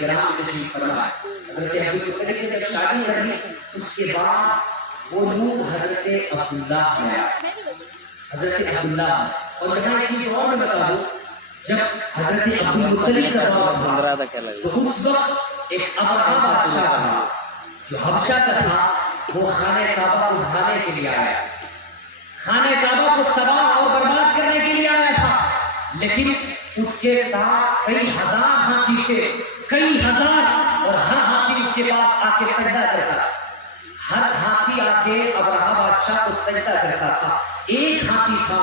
کرام تشریف فرما۔ حضرت عبدالمطلب کی جب شادی رہی اس کے بعد وہ نور حضرت عبداللہ میں آیا، حضرت عبداللہ۔ اور یہاں ایک چیز اور میں بتا دوں، جب حضرت عبدالمطلب کا دور تھا تو اس وقت ایک ابرہہ بادشاہ تھا جو حبشہ کا تھا، وہ خانہ کعبہ کو ڈھانے کے لیے آیا، خانہ کعبہ کو تباہ اور برباد کرنے کے لیے آیا تھا، لیکن اس کے ساتھ کئی ہزار ہاتھی تھے، کئی ہزار، اور ہر ہاتھی اس کے پاس آ کے سجدہ کرتا، ہر ہاتھی آ کے ابرہہ بادشاہ کو سجدہ کرتا تھا۔ ایک ہاتھی تھا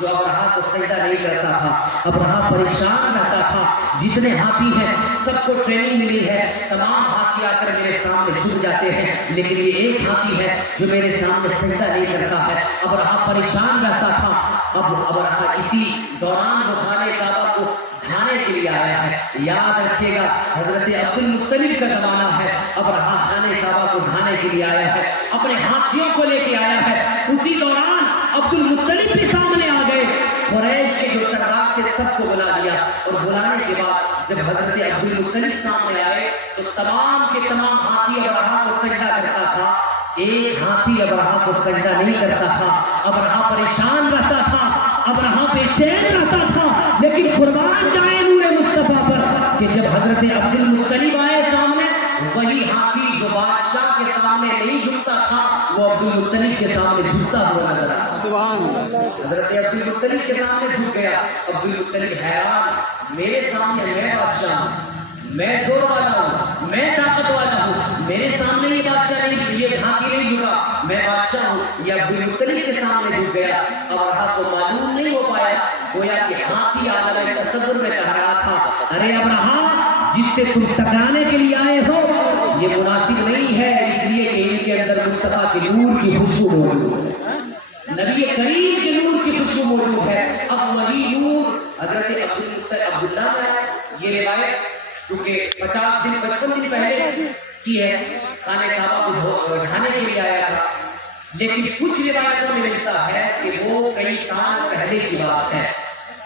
جو ابرہہ کو سجدہ نہیں کرتا تھا، ابرہہ پریشان رہتا تھا، جتنے ہاتھی ہیں سب کو ٹریننگ ملی ہے، تمام ہاتھی آ کر میرے سامنے جھک جاتے ہیں، لیکن یہ ایک ہاتھی ہے جو میرے سامنے سجدہ نہیں کرتا ہے۔ ابرہہ پریشان رہتا تھا۔ اب ابرہہ اسی دوران وہ خانہ کعبہ کو ڈھانے کے لیے آیا ہے۔ یاد رکھیے گا حضرت عبدالمطلب کا زمانہ ہے، ابرہہ خانہ کعبہ کو ڈھانے کے لیے آیا ہے، اپنے ہاتھیوں کو لے کے آیا ہے۔ اسی دوران عبدالمطلب بھی سامنے آ گئے، قریش کے جو سردار تھے سب کو بلا دیا، اور بلانے کے بعد جب حضرت عبدالمطلب سامنے آئے تو تمام کے تمام ہاتھی ابرہہ کو سجدہ کرتا تھا، ایک ہاتھی ابرہہ کو سجدہ نہیں کرتا تھا۔ ابرہہ پریشان رہتا تھا، ابرہہ بے چین رہتا تھا، لیکن قربان جائے نور مصطفیٰ پر کہ جب حضرت عبدالمطلب آئے سامنے، وہی ہاتھی جو بادشاہ کے سامنے نہیں جھکتا تھا وہ عبدالمطلب کے سامنے جھکتا ہوا نظر آیا۔ سبحان اللہ۔ حضرت عبدالمطلب کے سامنے جھک گیا۔ عبدالمطلب حیران، میرے سامنے میں بادشاہ ہوں، میں زور والا ہوں، میں طاقت والا ہوں، میرے سامنے یہ بادشاہ نہیں، یہ ہاتھی نہیں جھکا، میں بادشاہ ہوں۔ یہ عبدالمطلب کے سامنے جھک گیا۔ ابرہہ کو معلوم نہیں ہو پایا، گویا کہ ہاتھی عالم تصور میں کہہ رہا تھا، ارے ابرہہ جس سے تم ٹکرانے کے لیے آئے ہو یہ مناسب نہیں ہے، اس لیے کہ ان کے اندر مصطفیٰ کے نور کی خوشبو موجود ہے، نبی کریم کے نور کی خوشبو موجود ہے۔ اب وہی نور حضرت عبداللہ میں آئے۔ یہ روایت چونکہ 50 دن 55 دن پہلے کی ہے، خانہ کعبہ کو ڈھانے کے لیے آیا تھا، لیکن کچھ روایتوں میں ملتا ہے کہ وہ کئی سال پہلے کی بات ہے۔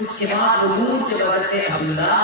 اس کے بعد وہ نور جب حضرت عبداللہ